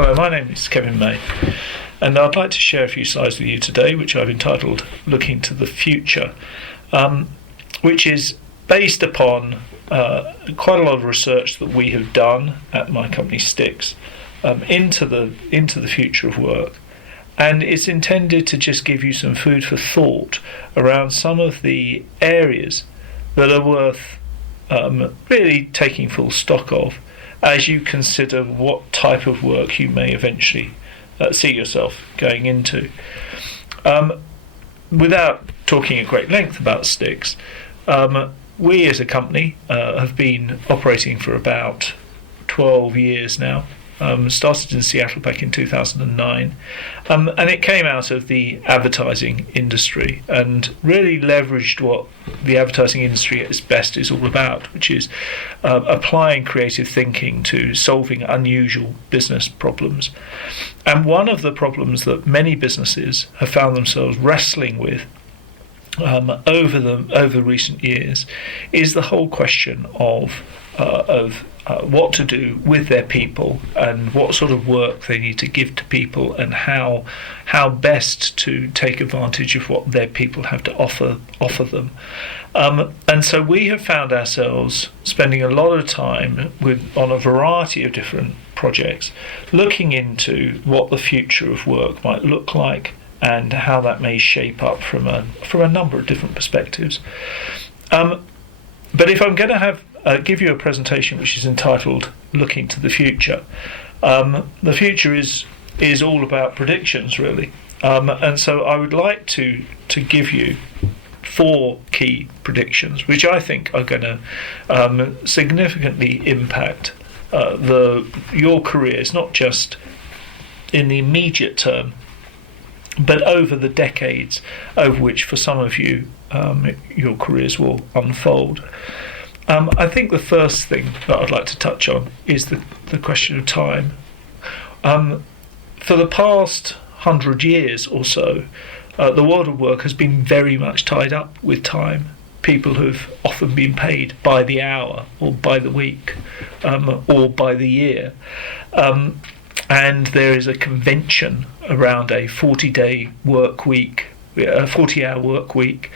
Hello, my name is Kevin May, and I'd like to share a few slides with you today, which I've entitled Looking to the Future, which is based upon quite a lot of research that we have done at my company Stix into the future of work. And it's intended to just give you some food for thought around some of the areas that are worth really taking full stock of as you consider what type of work you may eventually see yourself going into. Without talking at great length about Stix, we as a company have been operating for about 12 years now. Started in Seattle back in 2009, and it came out of the advertising industry and really leveraged what the advertising industry at its best is all about, which is applying creative thinking to solving unusual business problems. And one of the problems that many businesses have found themselves wrestling with over recent years is the whole question of what to do with their people and what sort of work they need to give to people and how best to take advantage of what their people have to offer them. And so we have found ourselves spending a lot of time on a variety of different projects, looking into what the future of work might look like and how that may shape up from a number of different perspectives. But if I'm going to give you a presentation which is entitled Looking to the Future, the future is all about predictions, really. And so I would like to give you 4 key predictions, which I think are going to significantly impact your careers, not just in the immediate term, but over the decades over which, for some of you, your careers will unfold. I think the first thing that I'd like to touch on is the question of time. For the past 100 years or so, the world of work has been very much tied up with time. People have often been paid by the hour or by the week or by the year. And there is a convention around a 40-day work week, a 40-hour work week,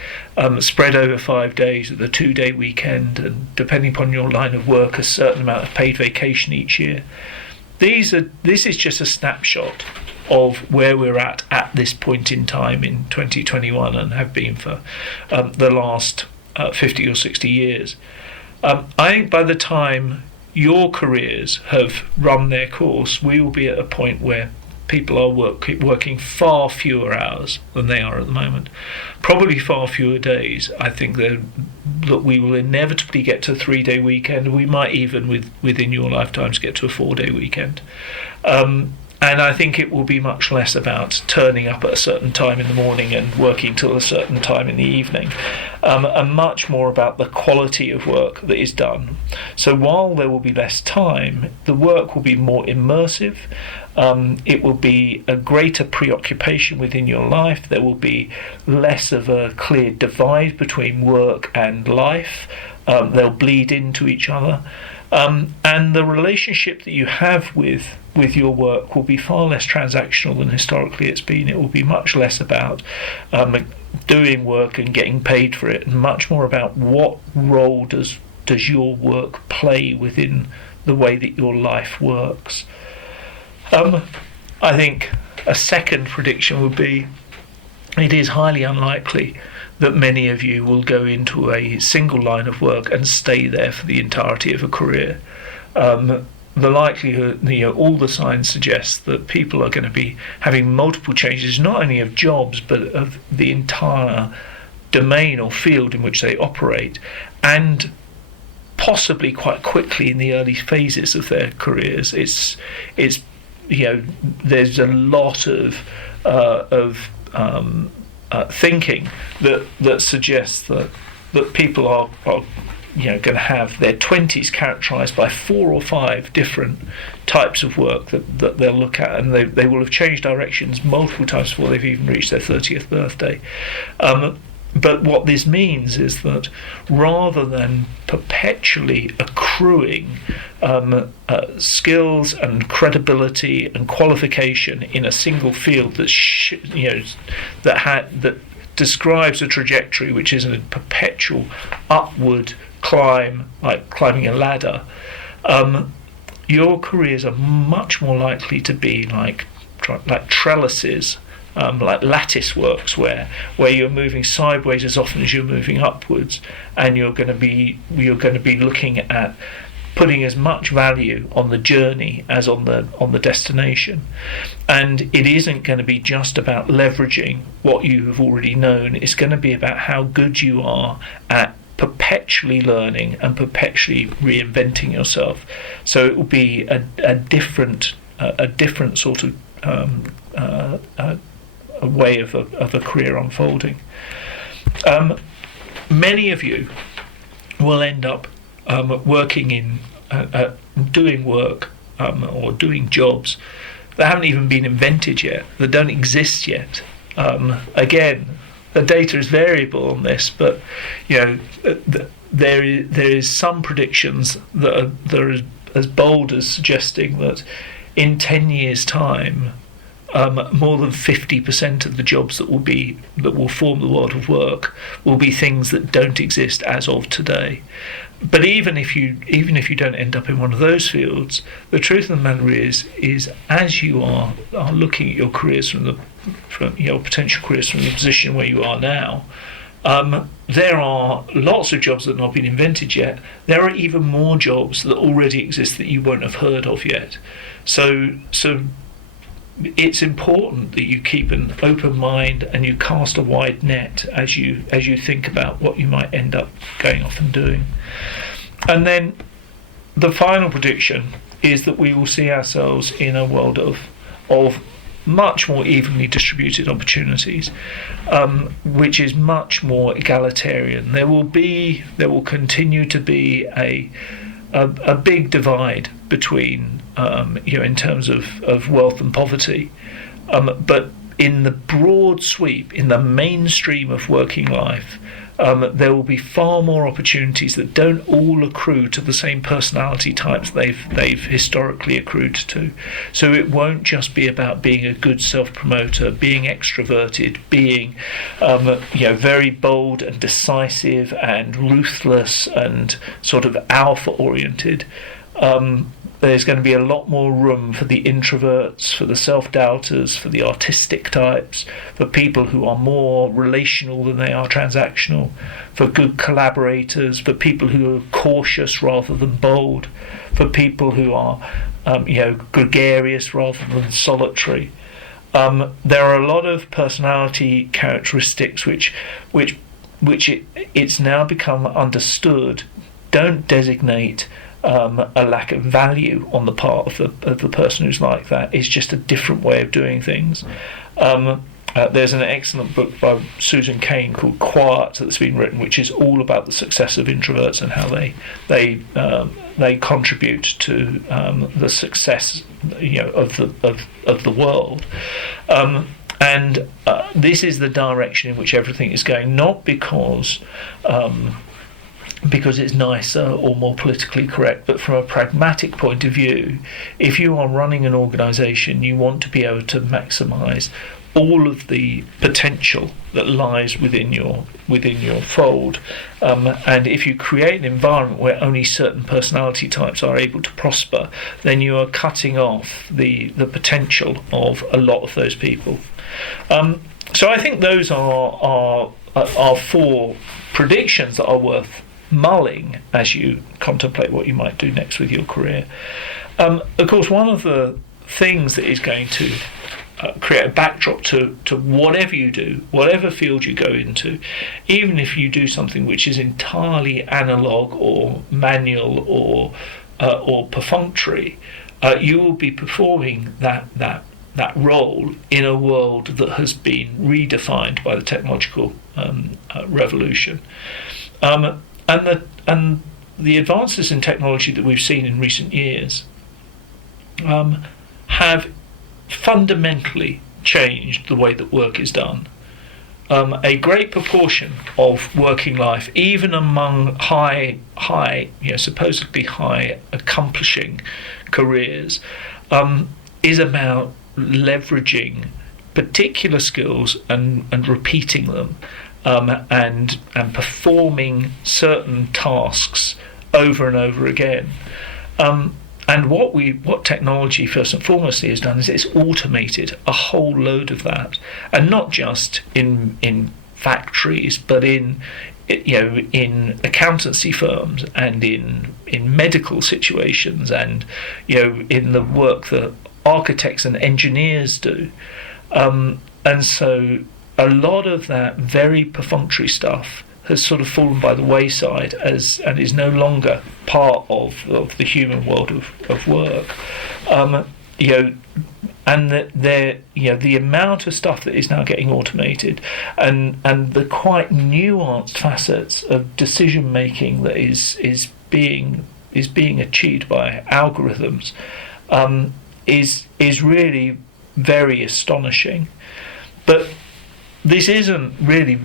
spread over 5 days with a 2-day weekend, and depending upon your line of work, a certain amount of paid vacation each year. This is just a snapshot of where we're at this point in time in 2021 and have been for the last 50 or 60 years. I think by the time your careers have run their course, we will be at a point where people are working far fewer hours than they are at the moment, probably far fewer days. I think that we will inevitably get to a 3-day weekend. We might even, within your lifetimes, get to a 4-day weekend. And I think it will be much less about turning up at a certain time in the morning and working till a certain time in the evening, and much more about the quality of work that is done. So while there will be less time, the work will be more immersive. It will be a greater preoccupation within your life. There will be less of a clear divide between work and life. They'll bleed into each other. And the relationship that you have with your work will be far less transactional than historically it's been. It will be much less about doing work and getting paid for it, and much more about what role does your work play within the way that your life works. I think a second prediction would be it is highly unlikely that many of you will go into a single line of work and stay there for the entirety of a career. The likelihood, all the signs suggest that people are going to be having multiple changes, not only of jobs, but of the entire domain or field in which they operate, and possibly quite quickly in the early phases of their careers. It's there's a lot of thinking that suggests that people are going to have their 20s characterised by 4 or 5 different types of work that they'll look at, and they will have changed directions multiple times before they've even reached their 30th birthday. But what this means is that rather than perpetually accruing skills and credibility and qualification in a single field that describes a trajectory which is a perpetual upward climb, like climbing a ladder, your careers are much more likely to be like trellises. Like lattice works, where you're moving sideways as often as you're moving upwards, and you're going to be looking at putting as much value on the journey as on the destination. And it isn't going to be just about leveraging what you have already known. It's going to be about how good you are at perpetually learning and perpetually reinventing yourself. So it will be a different sort of a way of a career unfolding. Many of you will end up working in doing work or doing jobs that haven't even been invented yet, that don't exist yet. Again, the data is variable on this, but there is some predictions that are as bold as suggesting that in 10 years' time, more than 50% of the jobs that will form the world of work will be things that don't exist as of today. But even if you don't end up in one of those fields, the truth of the matter is as you are looking at your careers from your potential careers from the position where you are now, there are lots of jobs that have not been invented yet. There are even more jobs that already exist that you won't have heard of yet. So it's important that you keep an open mind and you cast a wide net as you think about what you might end up going off and doing. And then the final prediction is that we will see ourselves in a world of much more evenly distributed opportunities, which is much more egalitarian. There will continue to be a big divide between in terms of wealth and poverty, but in the broad sweep, in the mainstream of working life, there will be far more opportunities that don't all accrue to the same personality types they've historically accrued to. So it won't just be about being a good self-promoter, being extroverted, being very bold and decisive and ruthless and sort of alpha-oriented. There's going to be a lot more room for the introverts, for the self-doubters, for the artistic types, for people who are more relational than they are transactional, for good collaborators, for people who are cautious rather than bold, for people who are gregarious rather than solitary. There are a lot of personality characteristics which it's now become understood don't designate a lack of value on the part of the person who's like that. It's just a different way of doing things. There's an excellent book by Susan Cain called Quiet that's been written, which is all about the success of introverts and how they contribute to the success of the world. And this is the direction in which everything is going, not because it's nicer or more politically correct, but from a pragmatic point of view. If you are running an organisation, you want to be able to maximise all of the potential that lies within your fold, and if you create an environment where only certain personality types are able to prosper, then you are cutting off the potential of a lot of those people. So I think those are four predictions that are worth mulling as you contemplate what you might do next with your career. Of course, one of the things that is going to create a backdrop to whatever you do, whatever field you go into, even if you do something which is entirely analog or manual or perfunctory, you will be performing that role in a world that has been redefined by the technological revolution. And the advances in technology that we've seen in recent years have fundamentally changed the way that work is done. a great proportion of working life, even among supposedly high accomplishing careers, is about leveraging particular skills and repeating them, and performing certain tasks over and over again. And what technology first and foremost has done is it's automated a whole load of that, and not just in factories, but in accountancy firms and in medical situations, and in the work that architects and engineers do. And so a lot of that very perfunctory stuff has sort of fallen by the wayside and is no longer part of the human world of work. And the amount of stuff that is now getting automated, and the quite nuanced facets of decision making that is being achieved by algorithms, is really very astonishing. But this isn't really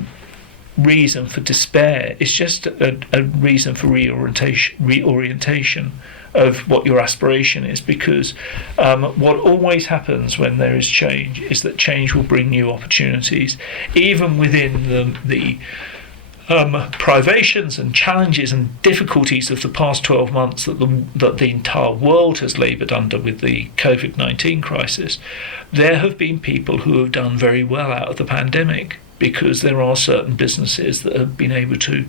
reason for despair. It's just a reason for reorientation of what your aspiration is, because what always happens when there is change is that change will bring new opportunities, even within the privations and challenges and difficulties of the past 12 months that the entire world has laboured under with the COVID-19 crisis. There have been people who have done very well out of the pandemic, because there are certain businesses that have been able to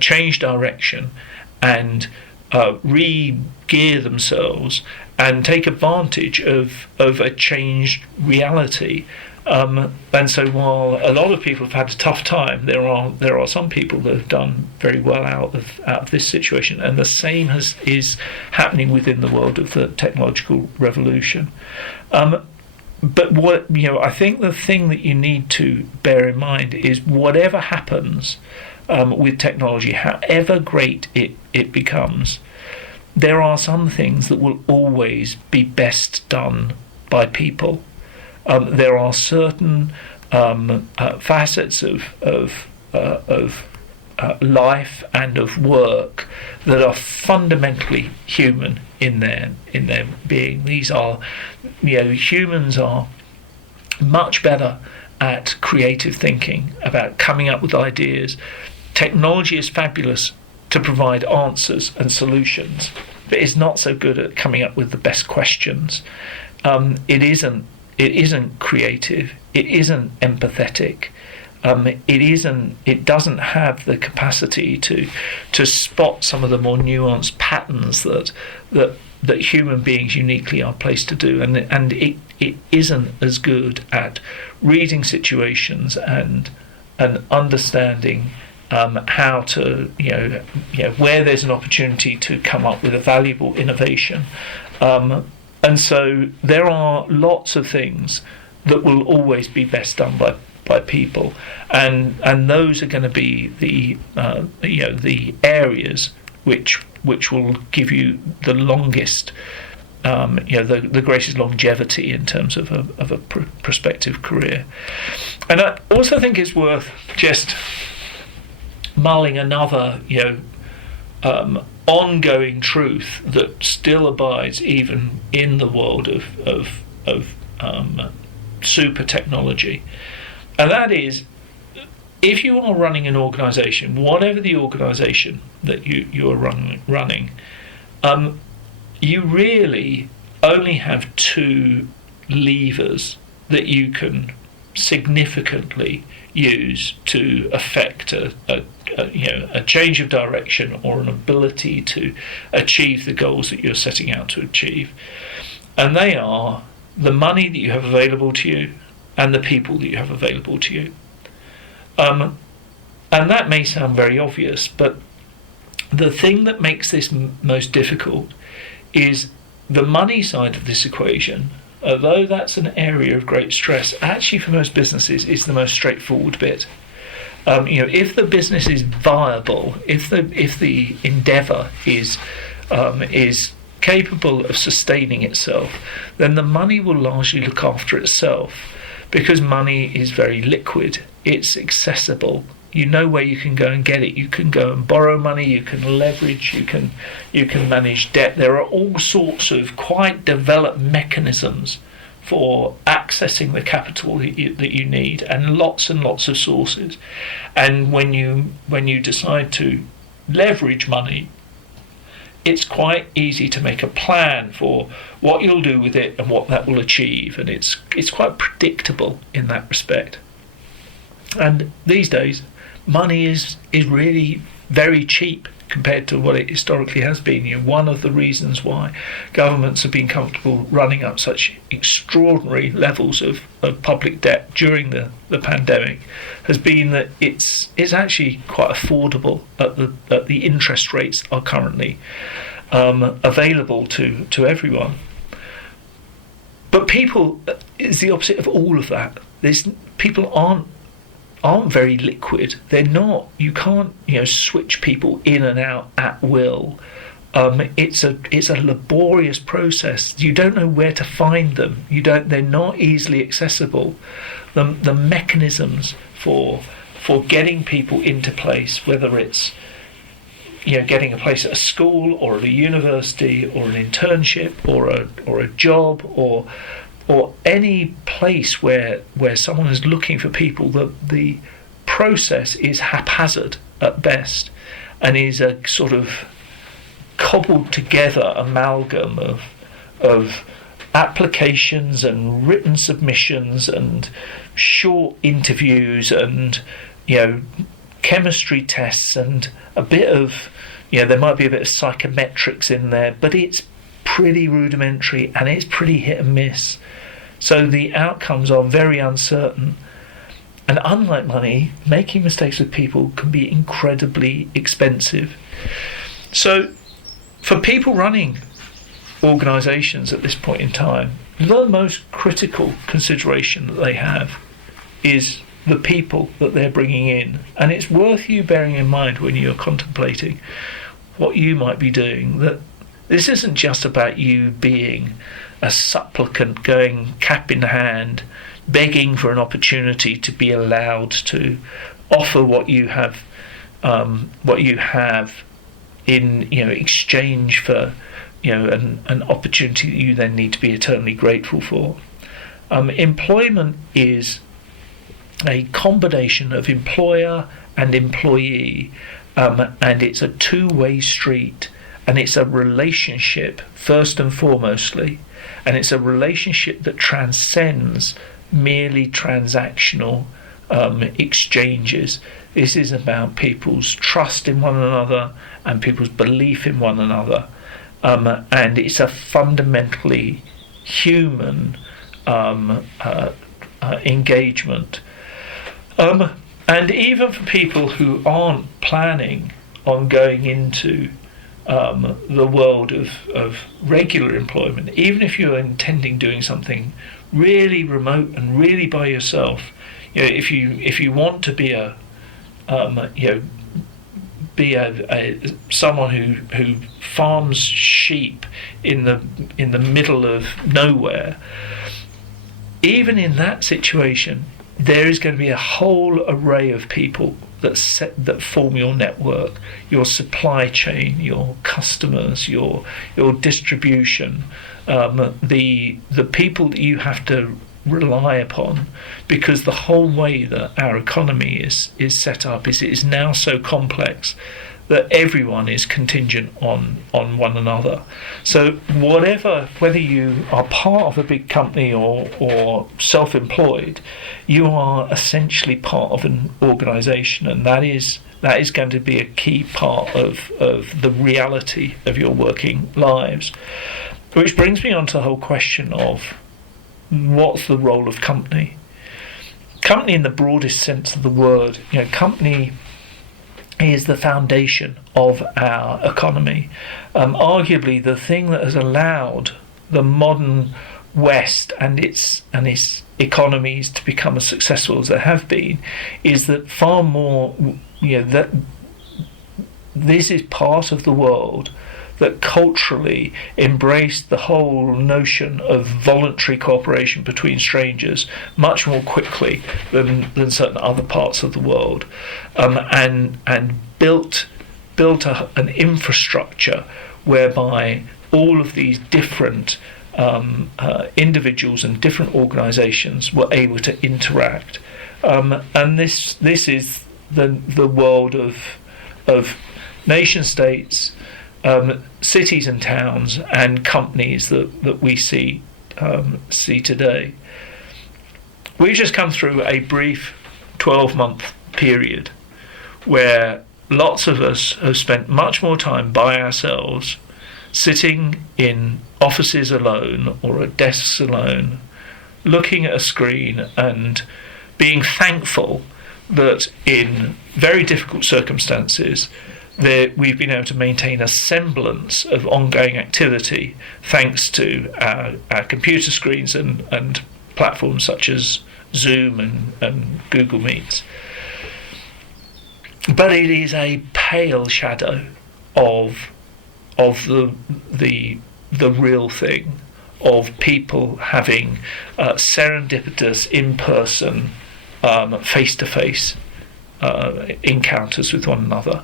change direction and re-gear themselves and take advantage of a changed reality. And so while a lot of people have had a tough time, there are some people that have done very well out of this situation, and the same is happening within the world of the technological revolution. But I think the thing that you need to bear in mind is whatever happens with technology, however great it becomes, there are some things that will always be best done by people. There are certain facets of life and of work that are fundamentally human in their being. These are, humans are much better at creative thinking, about coming up with ideas. Technology is fabulous to provide answers and solutions, but it's not so good at coming up with the best questions. It isn't creative. It isn't empathetic. It doesn't have the capacity to spot some of the more nuanced patterns that human beings uniquely are placed to do, and it isn't as good at reading situations and understanding how to where there's an opportunity to come up with a valuable innovation. And so there are lots of things that will always be best done by people, and those are going to be the areas which will give you the longest, the greatest longevity in terms of a prospective career. And I also think it's worth just mulling another ongoing truth that still abides even in the world of super technology. And that is, if you are running an organisation, whatever the organisation that you are running, you really only have two levers that you can significantly use to affect a change of direction or an ability to achieve the goals that you're setting out to achieve. And they are the money that you have available to you and the people that you have available to you. And that may sound very obvious, but the thing that makes this most difficult is the money side of this equation. Although that's an area of great stress, actually for most businesses is the most straightforward bit. If the business is viable, if the endeavour is capable of sustaining itself, then the money will largely look after itself, because money is very liquid, it's accessible. You know where you can go and get it. You can go and borrow money, you can leverage, you can manage debt. There are all sorts of quite developed mechanisms for accessing the capital that you need, and lots of sources. And when you decide to leverage money, it's quite easy to make a plan for what you'll do with it and what that will achieve, and it's quite predictable in that respect. And these days, money is really very cheap compared to what it historically has been. One of the reasons why governments have been comfortable running up such extraordinary levels of public debt during the pandemic has been that it's actually quite affordable at the interest rates are currently available to everyone. But people is the opposite of all of that. People aren't very liquid. They're not. You can't switch people in and out at will. It's a laborious process. You don't know where to find them. They're not easily accessible. The mechanisms for getting people into place, whether it's getting a place at a school or at a university or an internship or a job or any place where someone is looking for people, the process is haphazard at best and is a sort of cobbled together amalgam of applications and written submissions and short interviews and chemistry tests and a bit of there might be a bit of psychometrics in there, but it's pretty rudimentary and it's pretty hit and miss. So the outcomes are very uncertain. And unlike money, making mistakes with people can be incredibly expensive. So for people running organisations at this point in time, the most critical consideration that they have is the people that they're bringing in. And it's worth you bearing in mind when you're contemplating what you might be doing, that this isn't just about you being a supplicant going cap in hand, begging for an opportunity to be allowed to offer what you have in exchange for an opportunity that you then need to be eternally grateful for. Employment is a combination of employer and employee, and it's a two-way street, and it's a relationship first and foremostly, and it's a relationship that transcends merely transactional exchanges. This is about people's trust in one another and people's belief in one another, and it's a fundamentally human engagement. And even for people who aren't planning on going into the world of regular employment, even if you're intending doing something really remote and really by yourself, if you want to be someone who farms sheep in the middle of nowhere, even in that situation, there is going to be a whole array of people that form your network, your supply chain, your customers, your distribution, the people that you have to rely upon, because the whole way that our economy is set up is now so complex that everyone is contingent on one another. So whether you are part of a big company or self-employed, you are essentially part of an organisation, and that is going to be a key part of the reality of your working lives. Which brings me on to the whole question of what's the role of company? Company in the broadest sense of the word, company is the foundation of our economy. Arguably, the thing that has allowed the modern West and its economies to become as successful as they have been is that far more, that this is part of the world that culturally embraced the whole notion of voluntary cooperation between strangers much more quickly than certain other parts of the world, and built an infrastructure whereby all of these different individuals and different organisations were able to interact, and this is the world of nation states, cities and towns, and companies that we see today. We've just come through a brief 12-month period where lots of us have spent much more time by ourselves, sitting in offices alone or at desks alone, looking at a screen and being thankful that in very difficult circumstances we've been able to maintain a semblance of ongoing activity thanks to our computer screens and platforms such as Zoom and Google Meets. But it is a pale shadow of the real thing, of people having serendipitous, in-person, face-to-face encounters with one another.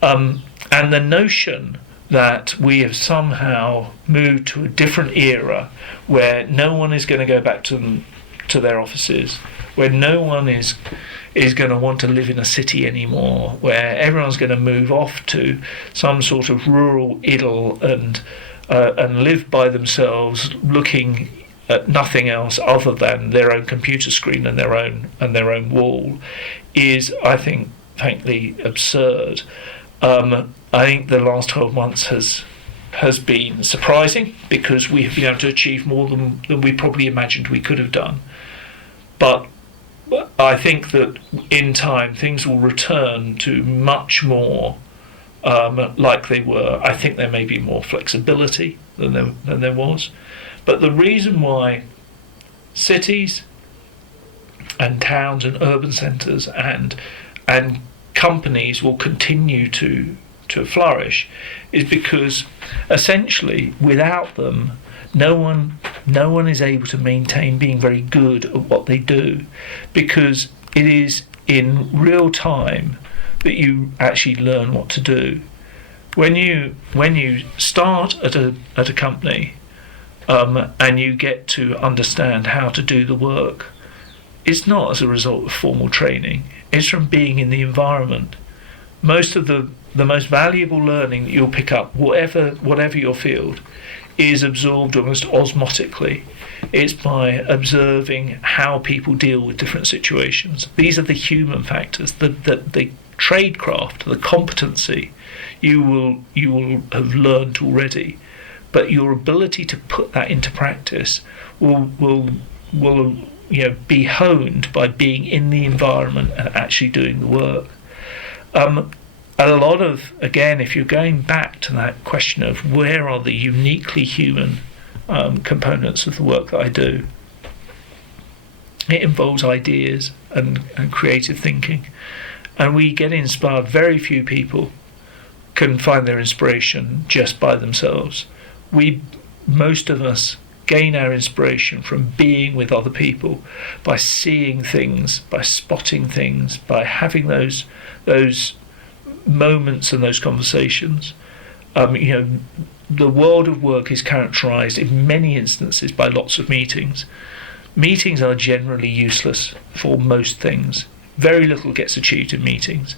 And the notion that we have somehow moved to a different era where no one is going to go back to their offices, where no one is going to want to live in a city anymore, where everyone's going to move off to some sort of rural idyll and live by themselves, looking at nothing else other than their own computer screen and their own wall, is, I think, frankly absurd. I think the last 12 months has been surprising because we have been able to achieve more than we probably imagined we could have done. But I think that in time things will return to much more like they were. I think there may be more flexibility than there was. But the reason why cities and towns and urban centres and companies will continue to flourish is because essentially without them no one is able to maintain being very good at what they do, because it is in real time that you actually learn what to do. When you start at a company and you get to understand how to do the work, it's not as a result of formal training. It's from being in the environment. Most of the most valuable learning that you'll pick up, whatever your field, is absorbed almost osmotically. It's by observing how people deal with different situations. These are the human factors, the tradecraft, the competency you will have learned already, but your ability to put that into practice will be honed by being in the environment and actually doing the work. And a lot of, again, if you're going back to that question of where are the uniquely human components of the work that I do, it involves ideas and creative thinking. And we get inspired. Very few people can find their inspiration just by themselves. Most of us gain our inspiration from being with other people, by seeing things, by spotting things, by having those moments and those conversations. The world of work is characterized in many instances by lots of meetings. Meetings are generally useless for most things. Very little gets achieved in meetings.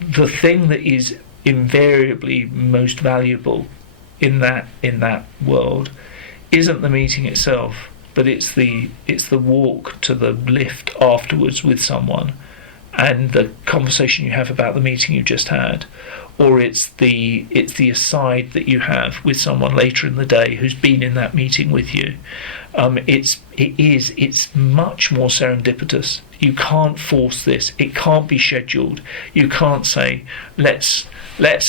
The thing that is invariably most valuable in that world isn't the meeting itself, but it's the walk to the lift afterwards with someone, and the conversation you have about the meeting you just had, or it's the aside that you have with someone later in the day who's been in that meeting with you. It's much more serendipitous. You can't force this. It can't be scheduled. You can't say let's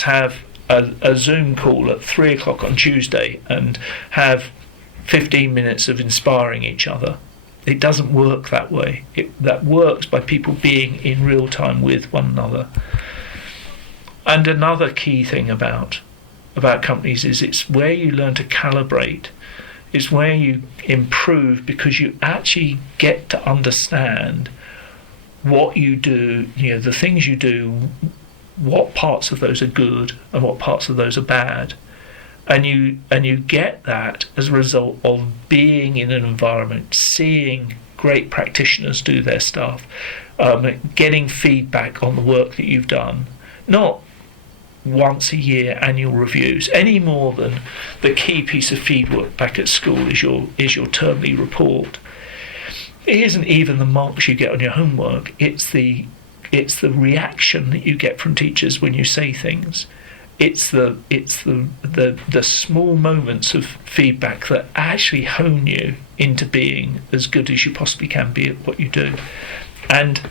have a Zoom call at 3:00 on Tuesday and have 15 minutes of inspiring each other. It doesn't work that way. That works by people being in real time with one another. And another key thing about about companies is it's where you learn to calibrate. It's where you improve, because you actually get to understand what you do, the things you do, what parts of those are good and what parts of those are bad. And you get that as a result of being in an environment, seeing great practitioners do their stuff, getting feedback on the work that you've done, not once a year annual reviews, any more than the key piece of feedback back at school is your termly report. It isn't even the marks you get on your homework, it's the reaction that you get from teachers when you say things. It's the small moments of feedback that actually hone you into being as good as you possibly can be at what you do. And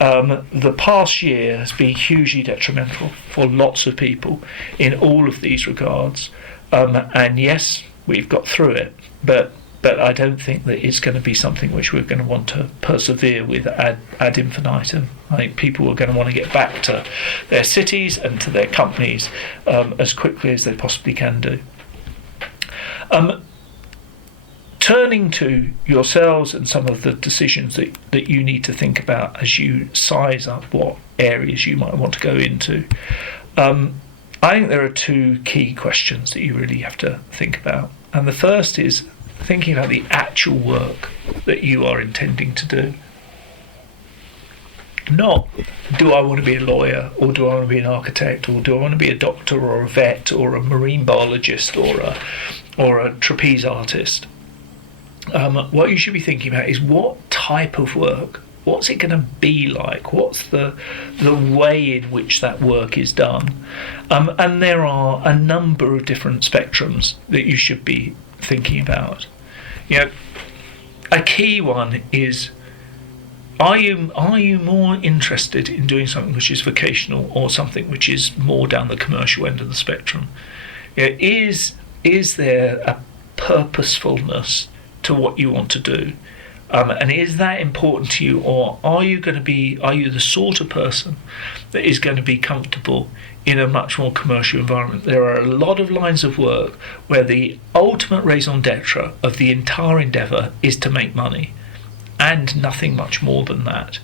the past year has been hugely detrimental for lots of people in all of these regards. And yes, we've got through it, but I don't think that it's going to be something which we're going to want to persevere with ad infinitum. I think people are going to want to get back to their cities and to their companies as quickly as they possibly can do. Turning to yourselves and some of the decisions that you need to think about as you size up what areas you might want to go into, I think there are two key questions that you really have to think about. And the first is thinking about the actual work that you are intending to do. Not, do I want to be a lawyer, or do I want to be an architect, or do I want to be a doctor or a vet or a marine biologist or a trapeze artist. What you should be thinking about is what type of work, what's it going to be like, what's the way in which that work is done. And there are a number of different spectrums that you should be thinking about. A key one is, are you more interested in doing something which is vocational or something which is more down the commercial end of the spectrum? Is there a purposefulness to what you want to do? And is that important to you, or are you the sort of person that is going to be comfortable in a much more commercial environment? There are a lot of lines of work where the ultimate raison d'etre of the entire endeavour is to make money, and nothing much more than that.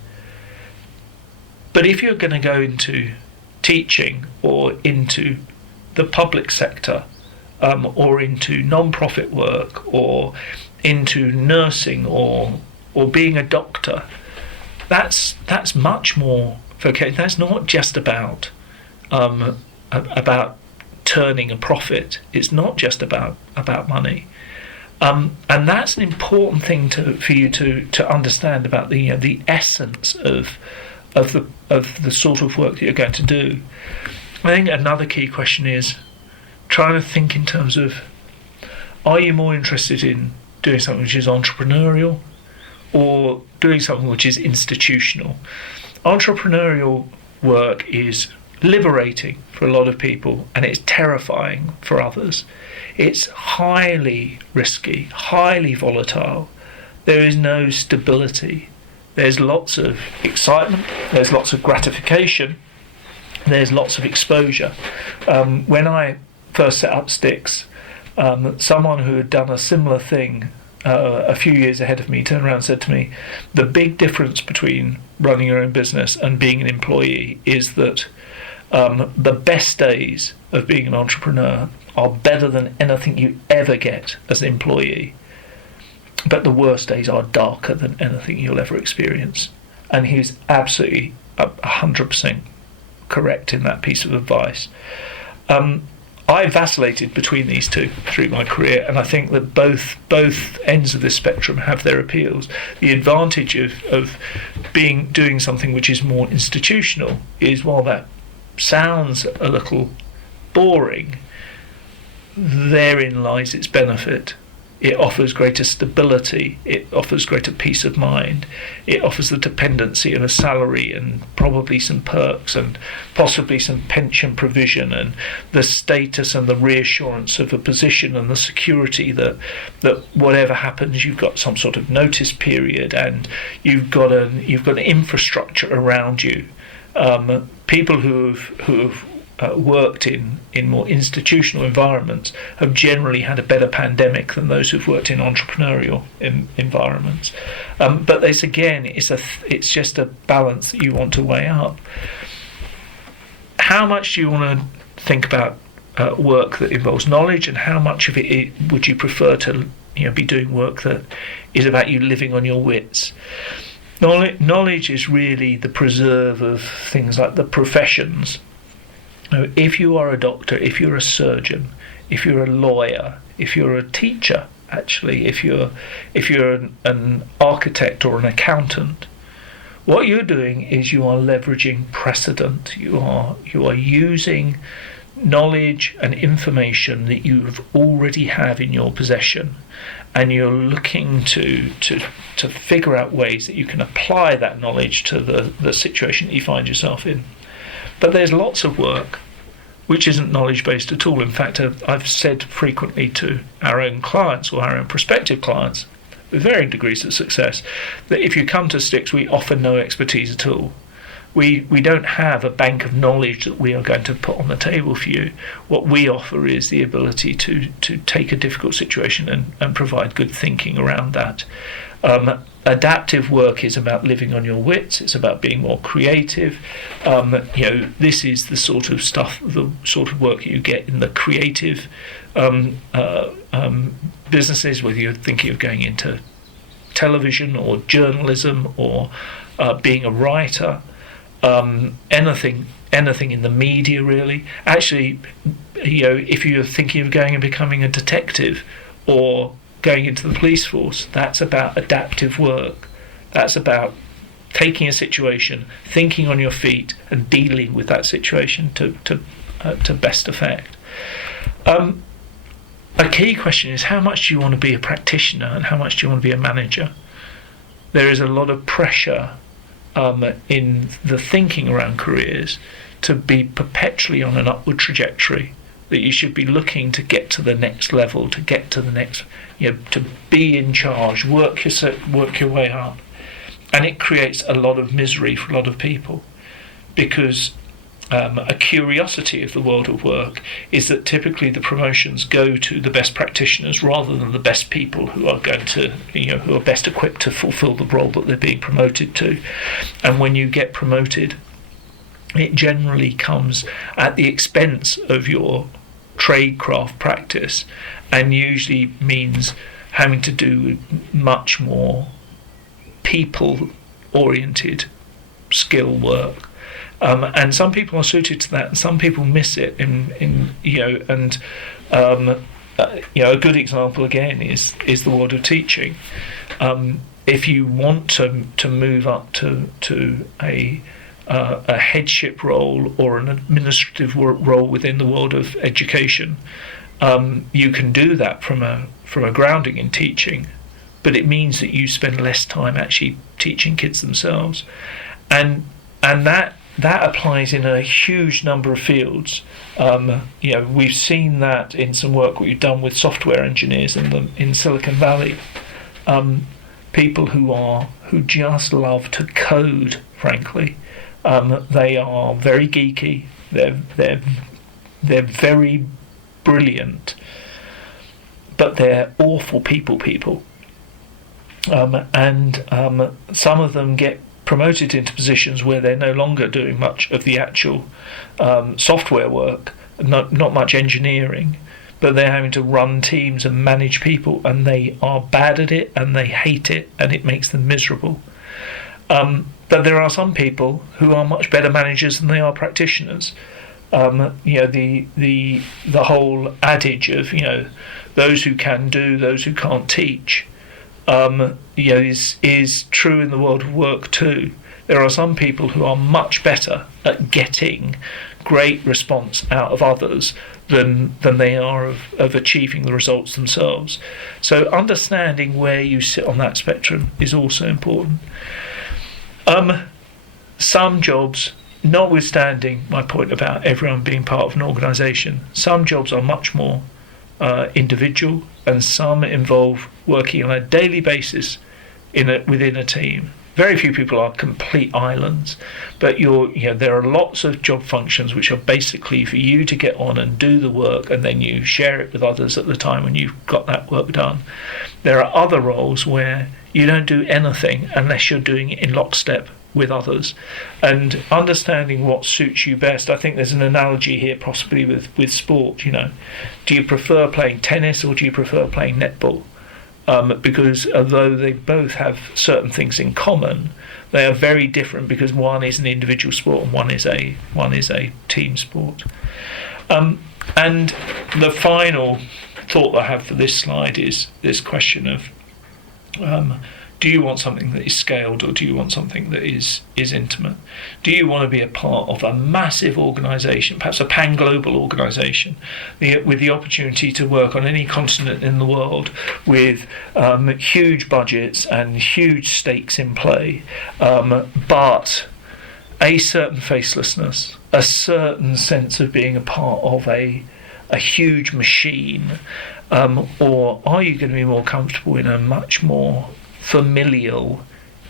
But if you're going to go into teaching or into the public sector, or into non-profit work, or into nursing, or being a doctor, that's much more vocational. That's not just about turning a profit. It's not just about money, and that's an important thing for you to understand about the essence of the sort of work that you're going to do. I think another key question is trying to think in terms of, are you more interested in doing something which is entrepreneurial or doing something which is institutional? Entrepreneurial work is liberating for a lot of people, and it's terrifying for others. It's highly risky, highly volatile. There is no stability. There's lots of excitement, there's lots of gratification, there's lots of exposure. When I first set up Stix, someone who had done a similar thing a few years ahead of me turned around and said to me, the big difference between running your own business and being an employee is that the best days of being an entrepreneur are better than anything you ever get as an employee, but the worst days are darker than anything you'll ever experience. And he's absolutely 100% correct in that piece of advice. I vacillated between these two through my career, and I think that both ends of this spectrum have their appeals. The advantage of doing something which is more institutional is, while that sounds a little boring, therein lies its benefit. It offers greater stability, it offers greater peace of mind, it offers the dependency of a salary and probably some perks and possibly some pension provision, and the status and the reassurance of a position and the security that whatever happens you've got some sort of notice period, and you've got an infrastructure around you. People who've worked in more institutional environments have generally had a better pandemic than those who've worked in entrepreneurial environments. But this again it's just a balance that you want to weigh up. How much do you want to think about work that involves knowledge, and how much of it would you prefer to be doing work that is about you living on your wits? Knowledge is really the preserve of things like the professions. If you are a doctor, if you're a surgeon, if you're a lawyer, if you're a teacher, actually, if you're an architect or an accountant, what you're doing is you are leveraging precedent. You are using knowledge and information that you already have in your possession, and you're looking to figure out ways that you can apply that knowledge to the situation that you find yourself in. But there's lots of work which isn't knowledge-based at all. In fact, I've said frequently to our own clients or our own prospective clients, with varying degrees of success, that if you come to Stix, we offer no expertise at all. We don't have a bank of knowledge that we are going to put on the table for you. What we offer is the ability to take a difficult situation and provide good thinking around that. Adaptive work is about living on your wits. It's about being more creative. This is the sort of stuff, the sort of work you get in the creative businesses, whether you're thinking of going into television or journalism or being a writer. Anything in the media, really. Actually, if you're thinking of going and becoming a detective or going into the police force, that's about adaptive work. That's about taking a situation, thinking on your feet, and dealing with that situation to best effect. A key question is, how much do you want to be a practitioner and how much do you want to be a manager? There is a lot of pressure in the thinking around careers to be perpetually on an upward trajectory, that you should be looking to get to the next level, to get to the next, to be in charge, work your way up. And it creates a lot of misery for a lot of people, because a curiosity of the world of work is that typically the promotions go to the best practitioners rather than the best people who are going to, who are best equipped to fulfill the role that they're being promoted to. And when you get promoted, it generally comes at the expense of your trade craft practice, and usually means having to do much more people-oriented skill work. And some people are suited to that, and some people miss it. A good example again is the world of teaching. If you want to move up to a headship role or an administrative role within the world of education, you can do that from a grounding in teaching, but it means that you spend less time actually teaching kids themselves, and that applies in a huge number of fields. We've seen that in some work we've done with software engineers in Silicon Valley, people who just love to code, frankly. They are very geeky. They're very brilliant, but they're awful people. And some of them get promoted into positions where they're no longer doing much of the actual software work, not much engineering, but they're having to run teams and manage people, and they are bad at it and they hate it, and it makes them miserable. But there are some people who are much better managers than they are practitioners. The whole adage of those who can do, those who can't teach, is true in the world of work too. There are some people who are much better at getting great response out of others than they are of achieving the results themselves. So understanding where you sit on that spectrum is also important. Some jobs, notwithstanding my point about everyone being part of an organisation, some jobs are much more individual, and some involve working on a daily basis within a team. Very few people are complete islands, but there are lots of job functions which are basically for you to get on and do the work, and then you share it with others at the time when you've got that work done. There are other roles where you don't do anything unless you're doing it in lockstep with others, and understanding what suits you best. I think there's an analogy here possibly with sport. Do you prefer playing tennis or do you prefer playing netball? Because although they both have certain things in common, they are very different, because one is an individual sport and one is a team sport. And the final thought I have for this slide is this question of, do you want something that is scaled, or do you want something that is intimate? Do you want to be a part of a massive organisation, perhaps a pan-global organisation, with the opportunity to work on any continent in the world, with huge budgets and huge stakes in play, but a certain facelessness, a certain sense of being a part of a huge machine, or are you going to be more comfortable in a much more familial,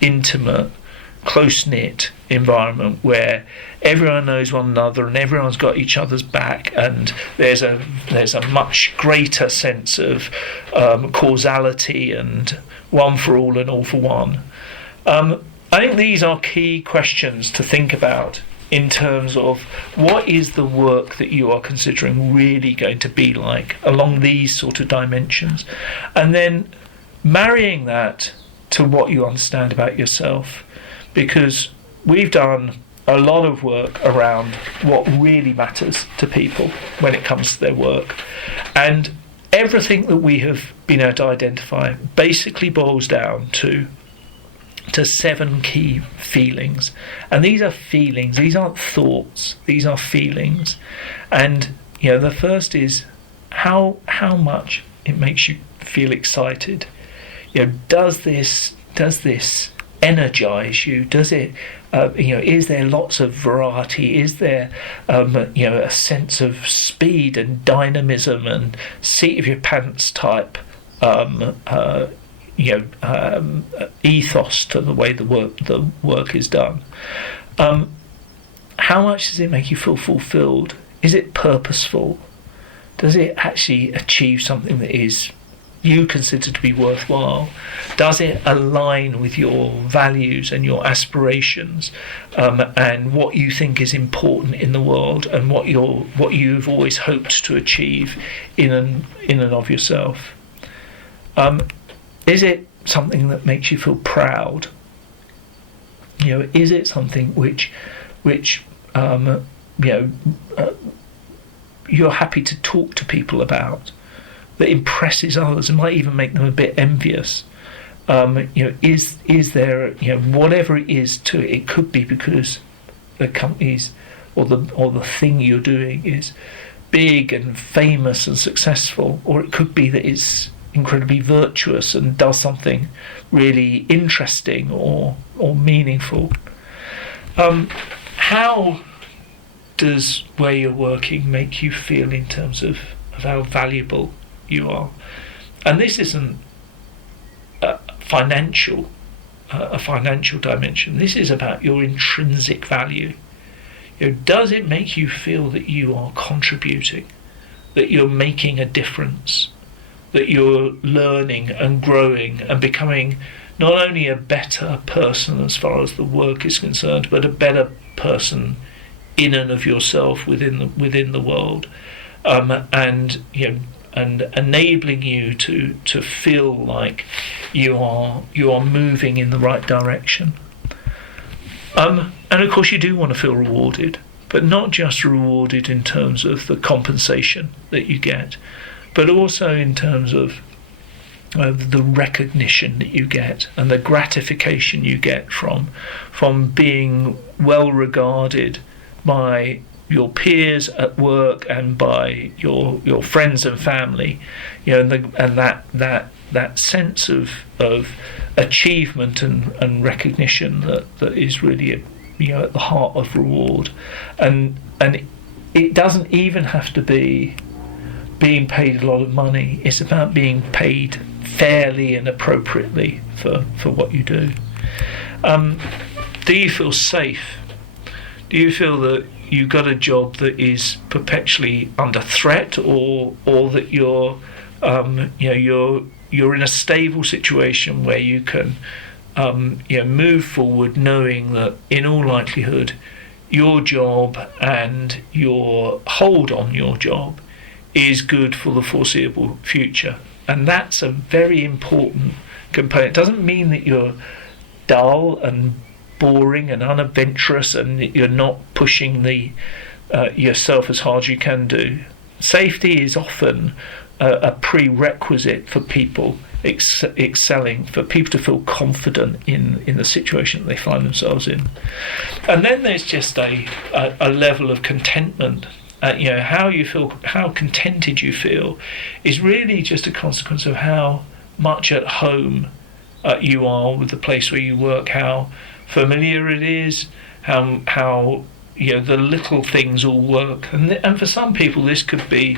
intimate, close-knit environment where everyone knows one another and everyone's got each other's back, and there's a much greater sense of causality and one for all and all for one? I think these are key questions to think about in terms of what is the work that you are considering really going to be like along these sort of dimensions, and then marrying that to what you understand about yourself, because we've done a lot of work around what really matters to people when it comes to their work, and everything that we have been able to identify basically boils down to 7 key feelings. And these are feelings, these aren't thoughts, these are feelings. And the first is how much it makes you feel excited. Does this energize you? Does it is there lots of variety? Is there a sense of speed and dynamism and seat of your pants type ethos to the way the work is done? How much does it make you feel fulfilled? Is it purposeful? Does it actually achieve something that is you consider to be worthwhile? Does it align with your values and your aspirations, and what you think is important in the world, and what you've always hoped to achieve in and of yourself? Is it something that makes you feel proud? Is it something which you're happy to talk to people about, that impresses others and might even make them a bit envious? Is there whatever it is to it? It could be because the companies or the thing you're doing is big and famous and successful, or it could be that it's incredibly virtuous and does something really interesting or meaningful. How does where you're working make you feel in terms of how valuable you are? And this isn't a financial dimension. This is about your intrinsic value. Does it make you feel that you are contributing, that you're making a difference, that you're learning and growing and becoming not only a better person as far as the work is concerned, but a better person in and of yourself within the world, and enabling you to feel like you are moving in the right direction. And of course you do want to feel rewarded, but not just rewarded in terms of the compensation that you get, but also in terms of the recognition that you get and the gratification you get from being well regarded by your peers at work and by your friends and family, and that sense of achievement and recognition that is really at the heart of reward, and it doesn't even have to be being paid a lot of money. It's about being paid fairly and appropriately for what you do. Do you feel safe? Do you feel that you've got a job that is perpetually under threat, or that you're in a stable situation where you can move forward knowing that in all likelihood your job and your hold on your job is good for the foreseeable future? And that's a very important component. It doesn't mean that you're dull and boring and unadventurous and you're not pushing yourself as hard as you can do. Safety is often a prerequisite for people excelling, for people to feel confident in the situation that they find themselves in. And then there's just a level of contentment. How you feel, how contented you feel, is really just a consequence of how much at home you are with the place where you work, how familiar it is, how the little things all work. And for some people this could be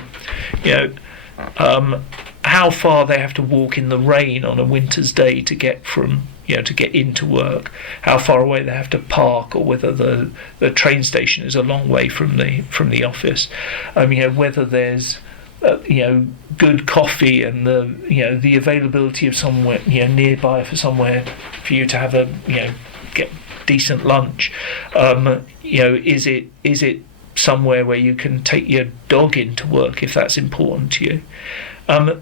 how far they have to walk in the rain on a winter's day to get to get into work, how far away they have to park, or whether the train station is a long way from the office. Whether there's good coffee and the availability of somewhere nearby for you to have get decent lunch. Is it somewhere where you can take your dog into work if that's important to you?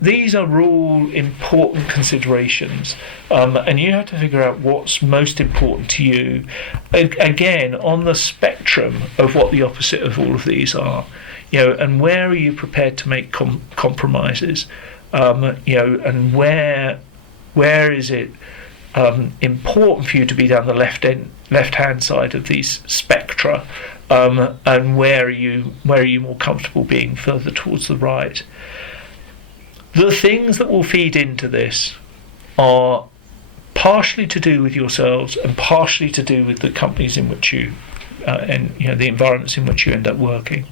These are all important considerations, and you have to figure out what's most important to you, again on the spectrum of what the opposite of all of these are, and where are you prepared to make compromises, and where is it important for you to be down the left-hand side of these spectra, and where are you more comfortable being further towards the right. The things that will feed into this are partially to do with yourselves and partially to do with the companies in which you and the environments in which you end up working.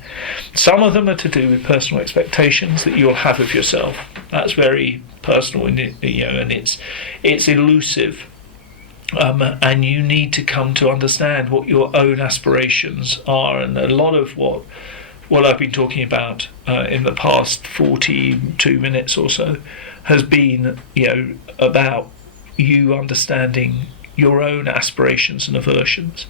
Some of them are to do with personal expectations that you'll have of yourself. That's very personal, and it's elusive. And you need to come to understand what your own aspirations are, and a lot of what I've been talking about in the past 42 minutes or so has been about you understanding your own aspirations and aversions.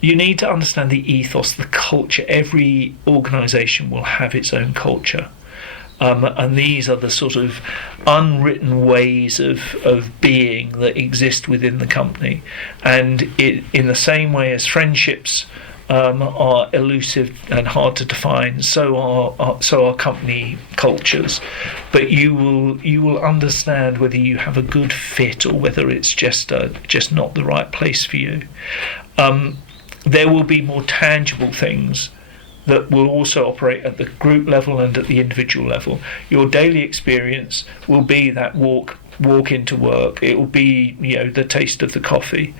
You need to understand the ethos, the culture. Every organisation will have its own culture. And these are the sort of unwritten ways of being that exist within the company. And in the same way as friendships are elusive and hard to define, so are company cultures. But you will understand whether you have a good fit or whether it's just not the right place for you. There will be more tangible things that will also operate at the group level and at the individual level. Your daily experience will be that walk into work. It will be the taste of the coffee,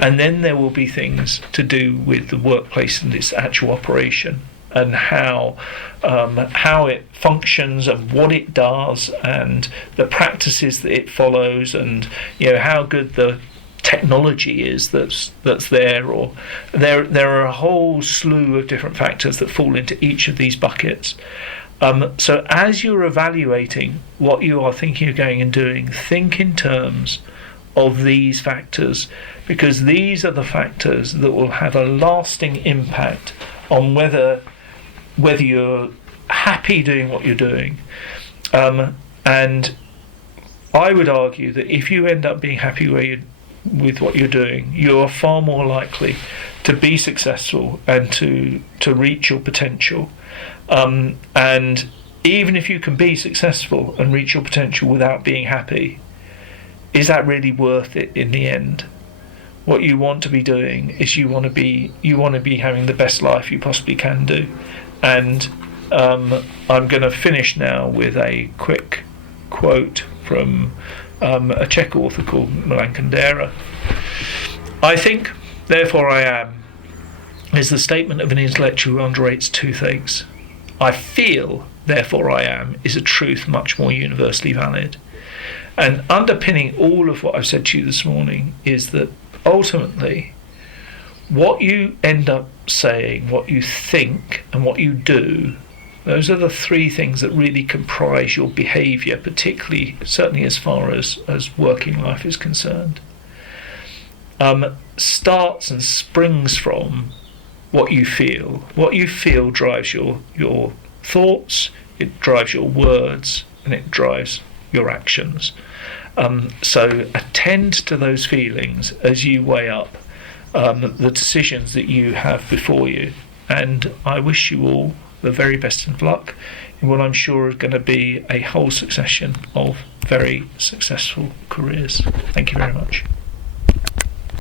and then there will be things to do with the workplace and its actual operation and how it functions and what it does and the practices that it follows, and how good the technology is that's there, or there are a whole slew of different factors that fall into each of these buckets. So as you're evaluating what you are thinking of going and doing, think in terms of these factors, because these are the factors that will have a lasting impact on whether you're happy doing what you're doing. And I would argue that if you end up being happy with what you're doing, you are far more likely to be successful and to reach your potential. And even if you can be successful and reach your potential without being happy, is that really worth it in the end? What you want to be doing is you want to be having the best life you possibly can do. And I'm going to finish now with a quick quote from a Czech author called Milan Kundera. I think, therefore I am, is the statement of an intellectual who underrates two things. I feel therefore I am, is a truth much more universally valid. And underpinning all of what I've said to you this morning is that ultimately what you end up saying, what you think, and what you do, those are the three things that really comprise your behaviour, particularly, certainly as far as working life is concerned. Starts and springs from what you feel. What you feel drives your thoughts, it drives your words, and it drives your actions. So attend to those feelings as you weigh up the decisions that you have before you. And I wish you all the very best of luck in what I'm sure is going to be a whole succession of very successful careers. Thank you very much.